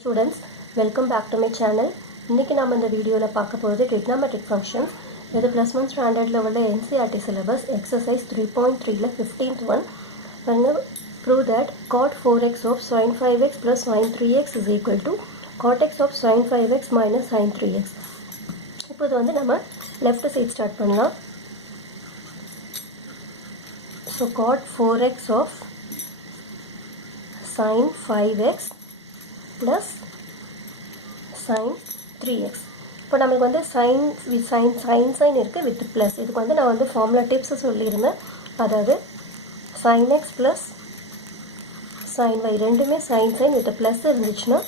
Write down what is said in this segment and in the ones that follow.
Students, welcome back to my channel. இன்னைக்கு நாம இந்த வீடியோல பார்க்க போறது trigonometric functions. இது plus 1 standard level NCERT syllabus exercise 3.3 ல 15th one. Prove that cot 4x of sin 5x plus sin 3x is equal to cot x of sin 5x minus sin 3x. இப்போ இது வந்து நம்ம left side start பண்ணலாம். So cot 4x of sin 5x plus sin 3x. இப்போ நமக்கு வந்து sin இருக்குது with plus. இதுக்கு வந்து நான் வந்து ஃபார்முலா டிப்ஸ் சொல்லியிருந்தேன். அதாவது sin x plus sin y ரெண்டுமே sin with plus இருந்துச்சுன்னா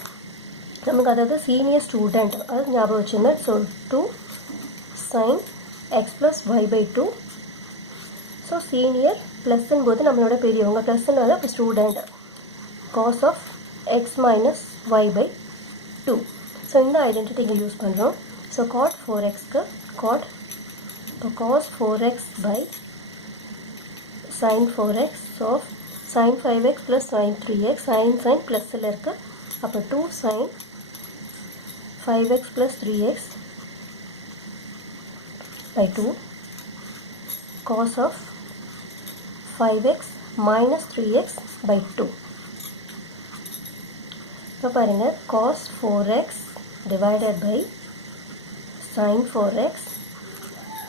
நமக்கு அதாவது சீனியர் ஸ்டூடெண்ட் அது ஞாபகம் வச்சுருந்தேன். So 2 sin x plus y by 2. So senior ப்ளஸ்ன்னு போது நம்மளோட பெரியவங்க ப்ளஸ்னால இப்போ student cos of x minus y by 2. So இந்த ஐடென்டிட்டி இங்கே யூஸ் பண்ணுறோம். ஸோ cot 4xக்கு cot இப்போ cos 4x by sin 4x of sin 5x plus sin 3x sin ப்ளஸில் இருக்குது. அப்போ 2 sin 5x plus 3x by 2 cos of 5x minus 3x by 2. இப்போ பாருங்கள் cos 4x divided by sin 4x.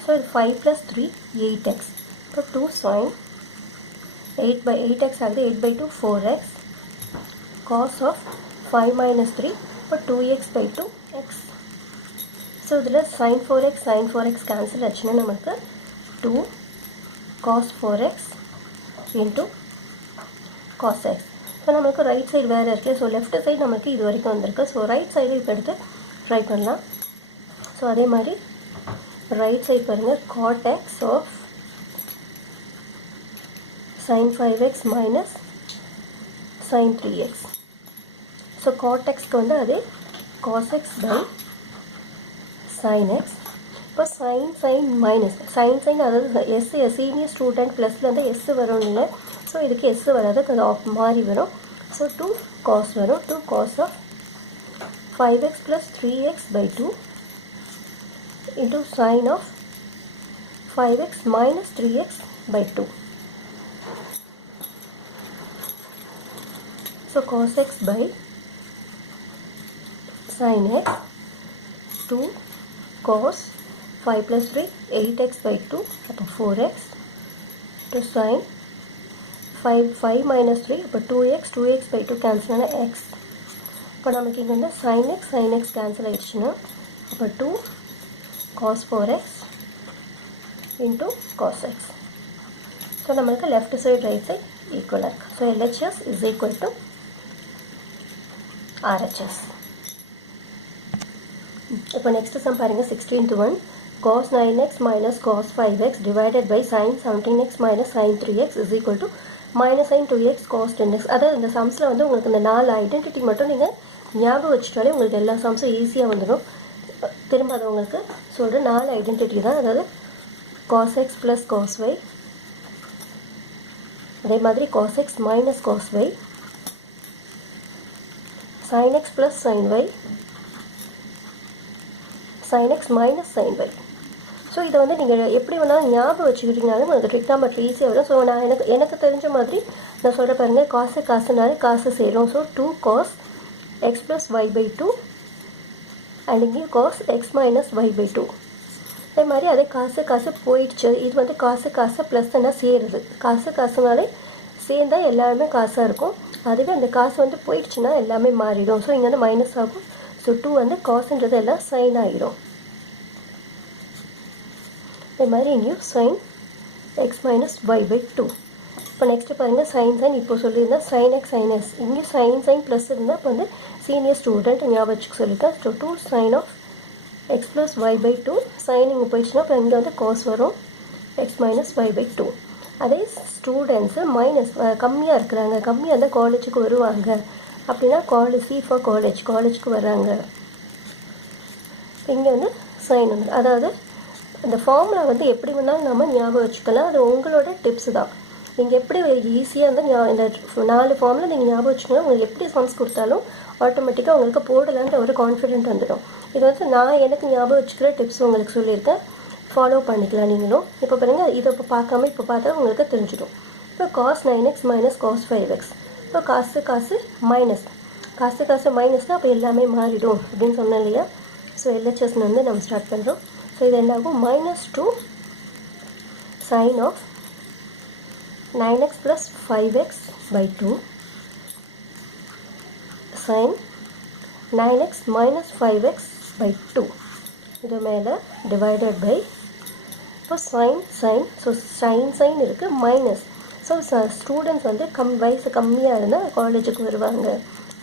So இது 5 plus 3 8x. இப்போ 2 sin 8 by 8x ஆகுது. 8 by 2 4x cos of 5 minus 3 இப்போ 2x by 2x. So இதில் sin 4x cancel ஆச்சுன்னா நமக்கு 2 cos 4x into cos x. So நமக்கு ரைட் சைடு வேறு இருக்குது. ஸோ லெஃப்ட் சைடு நமக்கு இது வரைக்கும் வந்திருக்கு. ஸோ ரைட் சைடு இப்போ எடுத்து ட்ரை பண்ணலாம். ஸோ அதே மாதிரி ரைட் சைடு பாருங்கள் cot x of sin 5x minus sin 3x. So cot xக்கு வந்து அதே cos x by sin x. இப்போ sin மைனஸ் sin அதாவது எஸ் சீனியர் ஸ்டூடெண்ட் ப்ளஸில் வந்து எஸ் வரும் இல்லை. ஸோ இதுக்கு எஸ் வராது, அது ஆஃப் மாறி வரும். ஸோ 2 cos வரும். 2 cos of 5x plus 3x by 2 into sin of 5x minus 3x by 2. So cos x by sin x 2 cos 5 plus 3 8x by 2 அப்போ 4x to sin 5 minus 3 அப்போ 2x by 2 cancel ஆன x. இப்போ நமக்கு இங்கே வந்து sin x cancel ஆயிடுச்சுன்னா அப்போ 2 cos 4x into cos x. So நமக்கு லெஃப்ட் சைடு ரைட் சைடு ஈக்குவலாக இருக்குது. So LHS is equal to RHS. இப்போ நெக்ஸ்ட் சம் பாருங்கள் 16th one. cos 9x minus cos 5x divided by sin 17x minus sin 3x is equal to minus sin 2x cos 10x. அதாவது இந்த சம்ஸில் வந்து உங்களுக்கு இந்த 4 identity மட்டும் நீங்கள் ஞாபகம் வச்சுட்டாலே உங்களுக்கு எல்லா சம்ஸும் ஈஸியாக வந்துடும். திரும்ப அது உங்களுக்கு சொல்கிற 4 ஐடென்டிட்டி தான். அதாவது cos x plus cos y, அதே மாதிரி cos x minus cos y, sin x plus sin y, sin x minus sin y. So இதை வந்து நீங்கள் எப்படி வேணாலும் ஞாபகம் வச்சுக்கிட்டீங்கனாலும் உங்களுக்கு ட்ரிக்னாமெட்ரி ஈஸியாக வரும். ஸோ நான் எனக்கு தெரிஞ்ச மாதிரி நான் சொல்கிற பாருங்கள் காசுனால காசு சேரும். So 2 cos x plus y by 2 and இங்கே cos x minus y by 2. அதே மாதிரி அதே காசு போயிடுச்சு. இது வந்து காசு ப்ளஸ்னா சேருது. காசுனாலே சேர்ந்தால் எல்லாமே காசாக இருக்கும். அதுவே அந்த காசு வந்து போயிடுச்சுன்னா எல்லாமே மாறிடும். ஸோ இங்கே வந்து மைனஸ் ஆகும். ஸோ 2 வந்து காசுன்றது எல்லாம் சைன் ஆகிடும். அதே மாதிரி இங்கேயும் sin x minus y by 2. இப்போ நெக்ஸ்ட்டு பாருங்கள் sin இப்போ சொல்லியிருந்தேன் sin x sin s. இங்கேயும் sin ப்ளஸ் இருந்தால் இப்போ வந்து சீனியர் ஸ்டூடெண்ட் ஞாபகம் வச்சுக்க சொல்லியிருக்கேன். So 2 sin of x plus y by 2 sin இங்கே போயிடுச்சுன்னா இப்போ இங்கே வந்து cos வரும் x minus y by 2. அதே ஸ்டூடெண்ட்ஸு மைனஸ் கம்மியாக இருக்கிறாங்க, கம்மியாக இருந்தால் காலேஜுக்கு வருவாங்க அப்படின்னா C for காலேஜுக்கு வராங்க. இங்கே வந்து சைன் வந்து அதாவது அந்த ஃபார்முலா வந்து எப்படி வேணாலும் நம்ம ஞாபகம் வச்சுக்கலாம். அது உங்களோட டிப்ஸ் தான். நீங்கள் எப்படி ஈஸியாக வந்து இந்த 4 ஃபார்மில் நீங்கள் ஞாபகம் வச்சுக்கணும். உங்களுக்கு எப்படி சம்ஸ் கொடுத்தாலும் ஆட்டோமேட்டிக்காக உங்களுக்கு போடலான்ற ஒரு கான்ஃபிடென்ட் வந்துடும். இது வந்து நான் எனக்கு ஞாபகம் வச்சுக்கிற டிப்ஸ் உங்களுக்கு சொல்லியிருக்கேன், ஃபாலோ பண்ணிக்கலாம் நீங்களும். இப்போ பாருங்கள், இதை இப்போ பார்க்காம இப்போ பார்த்தா உங்களுக்கு தெரிஞ்சிடும். இப்போ cos 9x minus cos 5x. இப்போ காசு மைனஸ் காசு மைனஸ்னால் அப்போ எல்லாமே மாறிடும் அப்படின்னு சொன்னேன் இல்லையா. ஸோ எல்ஹெச்எஸ்ன்னு வந்து நம்ம ஸ்டார்ட் பண்ணுறோம். ஸோ இது என்ன ஆகும், -2 sin of 9x plus 5x by 2 sin 9x minus 5x by 2 இது மேலே divided by இப்போ sin ஸோ sin இருக்குது மைனஸ். ஸோ ஸ்டூடெண்ட்ஸ் வந்து வயசு கம்மியாக இருந்தால் காலேஜுக்கு வருவாங்க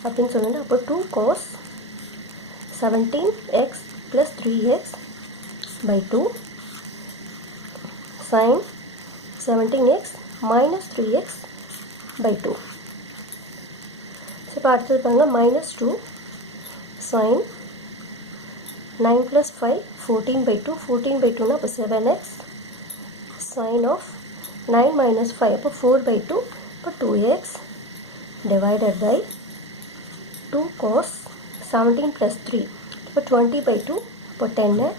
அப்படின்னு சொன்னாங்க. அப்போ 2 cos 17x plus 3x by 2 sin 17x minus 3x by 2. So இப்போ அடுத்தது பாருங்கள், -2 sin 9 plus 5 14 by 2 14 by 2னா அப்போ 7x sin of 9 minus 5 அப்போ 4 by 2 இப்போ 2x divided by 2 cos 17 plus 3 இப்போ 20 by 2 இப்போ 10x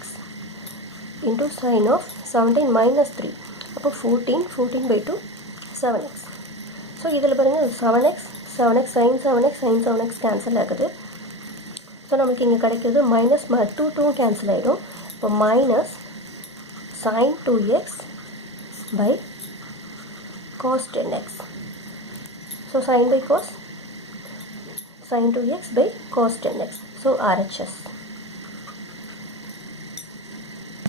into sin of 17 minus 3 அப்போ 14 by 2 7x. So இதில் பாருங்கள் 7x sin 7x கேன்சல் ஆகுது. ஸோ நமக்கு இங்கே கிடைக்கிறது மைனஸ் 2 கேன்சல் ஆகிடும். இப்போ minus sin 2x by cos 10x. So sin by cos sin 2x by cos 10x. So RHS.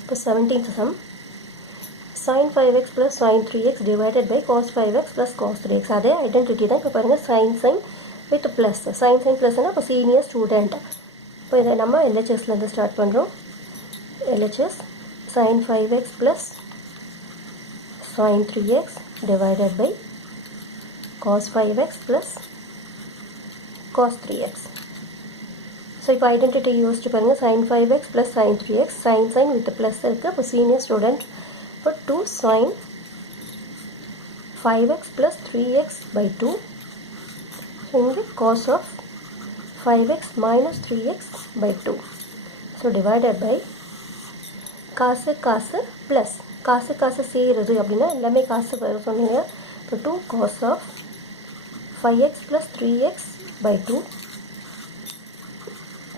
இப்போ 17th sum sin 5x plus sin 3x divided by cos 5x plus cos 3x. அதே identity தான். இப்போ பாருங்கள் sin with plus sin ப்ளஸ்னால் இப்போ senior student. இப்போ இதை நம்ம எல்ஹெச்எஸ்லேருந்து start பண்ணுறோம். LHS sin 5x plus sin 3x divided by cos 5x plus cos 3x. So இப்போ ஐடென்டிட்டி யூஸ்டு பாருங்கள், sin 5x plus sin 3x sin with plus இருக்குது. இப்போ senior student. இப்போ 2 sin 5x plus 3x by 2. So இங்கே cos of 5x minus 3x by 2. So divided by காசு plus காசு சேருது அப்படின்னா எல்லாமே காசு வரும் சொன்னீங்க. இப்போ 2 cos of 5x plus 3x by 2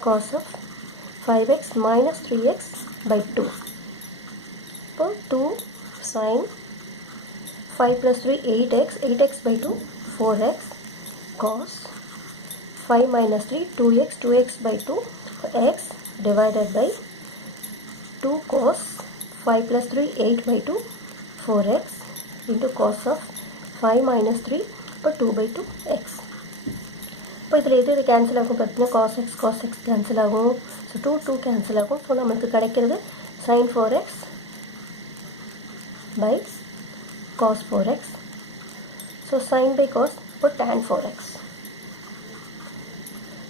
cos of 5x minus 3x by 2. இப்போ 2 sin 5 plus 3 8x by 2 4x cos 5 minus 3 2x by 2 x divided by 2 cos 5 plus 3 8 by 2 4x into cos of 5 minus 3 இப்போ 2 by 2 x. இப்போ இதில் இது cancel ஆகும் பார்த்தீங்கன்னா cos x cancel ஆகும். So 2 cancel ஆகும். So நமக்கு கிடைக்கிறது sin 4x by cos 4x. So sin by cos இப்போ tan 4x.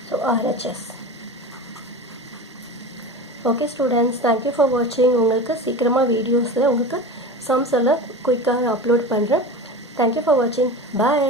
So RHS. Okay students, thank you for வாட்சிங். உங்களுக்கு சீக்கிரமாக வீடியோஸில் உங்களுக்கு சம்ஸ் எல்லாம் குயிக்காக அப்லோட் பண்ணுறேன். தேங்க்யூ ஃபார் வாட்சிங். பாய்.